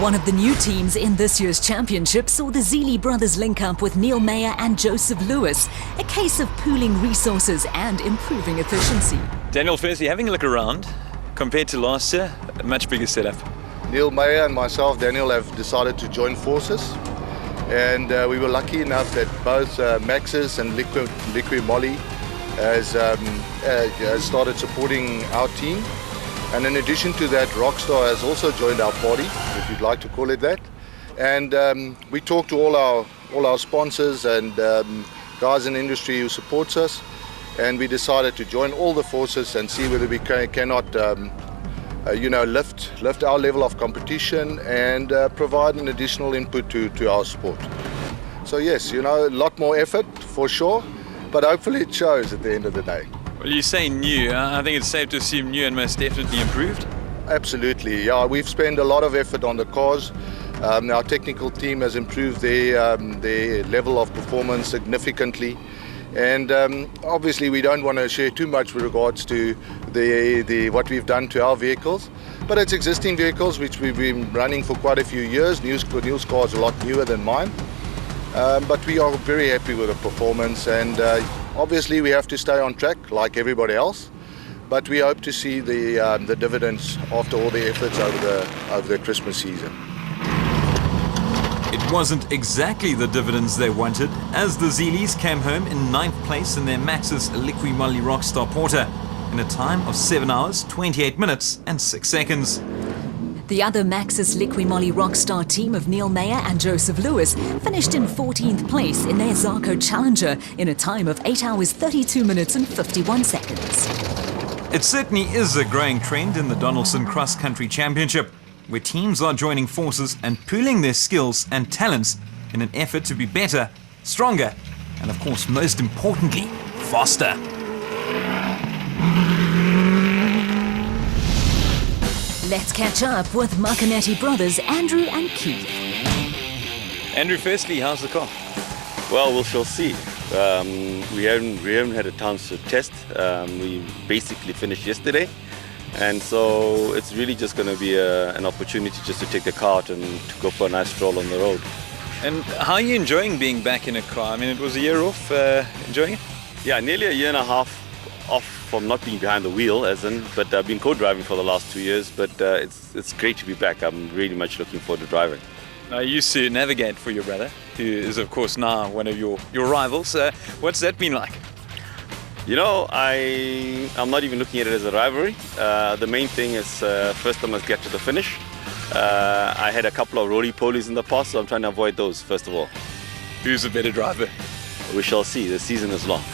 One of the new teams in this year's championship saw the Zealy brothers link up with Neil Meyer and Joseph Lewis, a case of pooling resources and improving efficiency. Daniel, firstly, having a look around, compared to last year, a much bigger setup. Neil Meyer and myself, Daniel, have decided to join forces, and we were lucky enough that both Maxis and Liqui Moly has started supporting our team. And in addition to that, Rockstar has also joined our party, if you'd like to call it that. And we talked to all our sponsors and guys in the industry who supports us, and we decided to join all the forces and see whether we cannot lift our level of competition and provide an additional input to our sport. So yes, a lot more effort for sure, but hopefully it shows at the end of the day. Well, you say new. I think it's safe to assume new and most definitely improved. Absolutely, yeah. We've spent a lot of effort on the cars. Our technical team has improved their level of performance significantly. And obviously we don't want to share too much with regards to what we've done to our vehicles, but it's existing vehicles which we've been running for quite a few years. Neil's car is a lot newer than mine, but we are very happy with the performance, and obviously we have to stay on track like everybody else, but we hope to see the dividends after all the efforts over the Christmas season. It wasn't exactly the dividends they wanted, as the Zealys came home in 9th place in their Maxis Liqui Moly Rockstar Porter in a time of 7 hours, 28 minutes and 6 seconds. The other Maxis Liqui Moly Rockstar team of Neil Meyer and Joseph Lewis finished in 14th place in their Zarco Challenger in a time of 8 hours, 32 minutes and 51 seconds. It certainly is a growing trend in the Donaldson Cross Country Championship, where teams are joining forces and pooling their skills and talents in an effort to be better, stronger, and of course, most importantly, faster. Let's catch up with Marcanetti brothers Andrew and Keith. Andrew, firstly, how's the car? Well, we shall see. We haven't had a chance to test. We basically finished yesterday. And so it's really just going to be an opportunity just to take the car out and to go for a nice stroll on the road. And how are you enjoying being back in a car? I mean, it was a year off, enjoying it? Yeah, nearly a year and a half off from not being behind the wheel, but I've been co-driving for the last 2 years, but it's great to be back. I'm really much looking forward to driving. I used to navigate for your brother, who is of course now one of your rivals. What's that been like? I'm not even looking at it as a rivalry. The main thing is first I must get to the finish. I had a couple of roly-polies in the past, so I'm trying to avoid those first of all. Who's a better driver? We shall see. The season is long.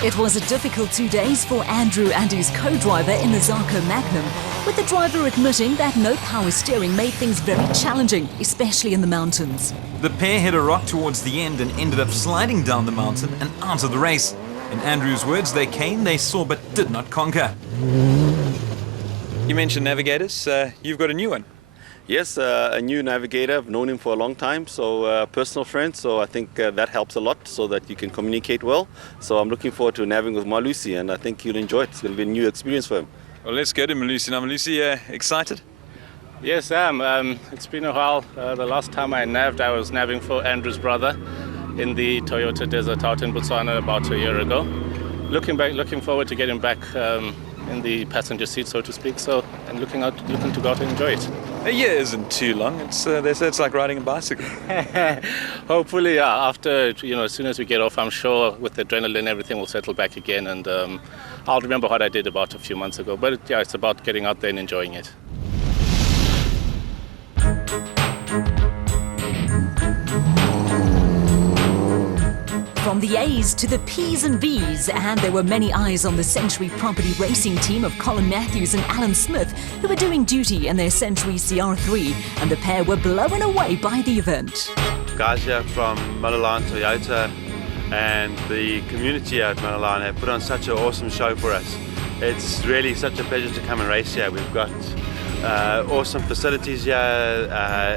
It was a difficult 2 days for Andrew and his co-driver in the Zarco Magnum, with the driver admitting that no power steering made things very challenging, especially in the mountains. The pair hit a rock towards the end and ended up sliding down the mountain and out of the race. In Andrew's words, they came, they saw, but did not conquer. You mentioned navigators. You've got a new one. Yes, a new navigator. I've known him for a long time, so personal friend, so I think that helps a lot so that you can communicate well. So I'm looking forward to navigating with Malusi, and I think he'll enjoy it. It's going to be a new experience for him. Well, let's go to Malusi now. Malusi, excited? Yes, I am. It's been a while. The last time I navved, I was navving for Andrew's brother in the Toyota Desert out in Botswana about a year ago. Looking forward to getting back in the passenger seat, so to speak. So, and looking to go out and enjoy it. A year isn't too long. They say it's like riding a bicycle. Hopefully, yeah. After as soon as we get off, I'm sure with the adrenaline, everything will settle back again, and I'll remember what I did about a few months ago. But yeah, it's about getting out there and enjoying it. From the A's to the P's and V's, and there were many eyes on the Century Property Racing team of Colin Matthews and Alan Smith, who were doing duty in their Century CR3, and the pair were blown away by the event. Guys here from Malalan Toyota and the community here at Malalan have put on such an awesome show for us. It's really such a pleasure to come and race here. We've got awesome facilities here.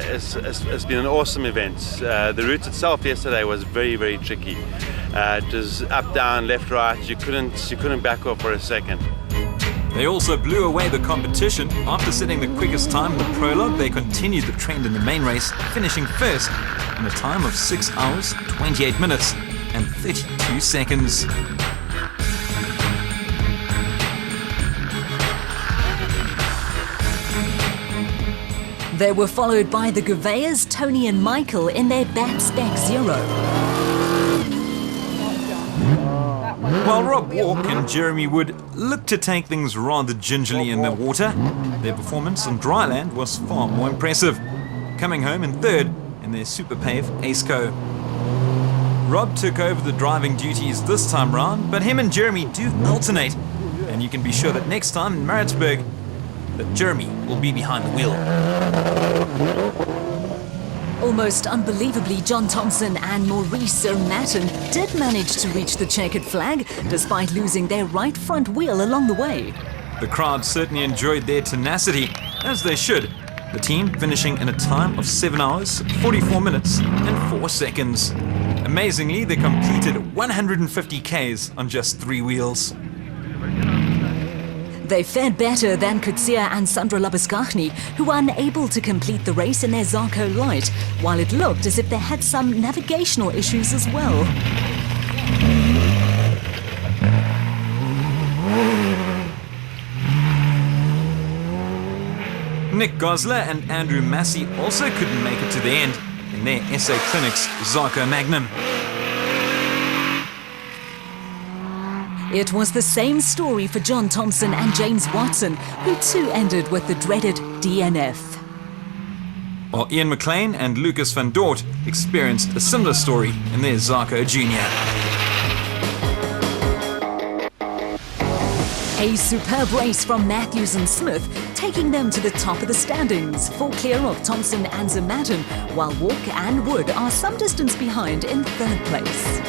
It's been an awesome event. The route itself yesterday was very, very tricky. It was up, down, left, right. You couldn't back off for a second. They also blew away the competition. After setting the quickest time in the prologue, they continued the trend in the main race, finishing first in a time of 6 hours, 28 minutes and 32 seconds. They were followed by the Gouveas, Tony and Michael in their Bat Spec Zero. While Rob Walk and Jeremy Wood looked to take things rather gingerly in the water, their performance on dry land was far more impressive, coming home in third in their Super Pave Aceco. Rob took over the driving duties this time round, but him and Jeremy do alternate, and you can be sure that next time in Maritzburg, that Jeremy will be behind the wheel. Almost unbelievably, John Thompson and Maurice Matten did manage to reach the checkered flag, despite losing their right front wheel along the way. The crowd certainly enjoyed their tenacity, as they should. The team finishing in a time of 7 hours, 44 minutes and 4 seconds. Amazingly, they completed 150 Ks on just 3 wheels. They fared better than Kutsia and Sandra Labuskachny, who were unable to complete the race in their Zarko Light, while it looked as if they had some navigational issues as well. Nick Gosler and Andrew Massey also couldn't make it to the end in their SA Clinics Zarko Magnum. It was the same story for John Thompson and James Watson, who too ended with the dreaded DNF. While Ian McLean and Lucas van Dort experienced a similar story in their Zarko Junior. A superb race from Matthews and Smith, taking them to the top of the standings, 4 clear of Thompson and Zematten, while Walk and Wood are some distance behind in third place.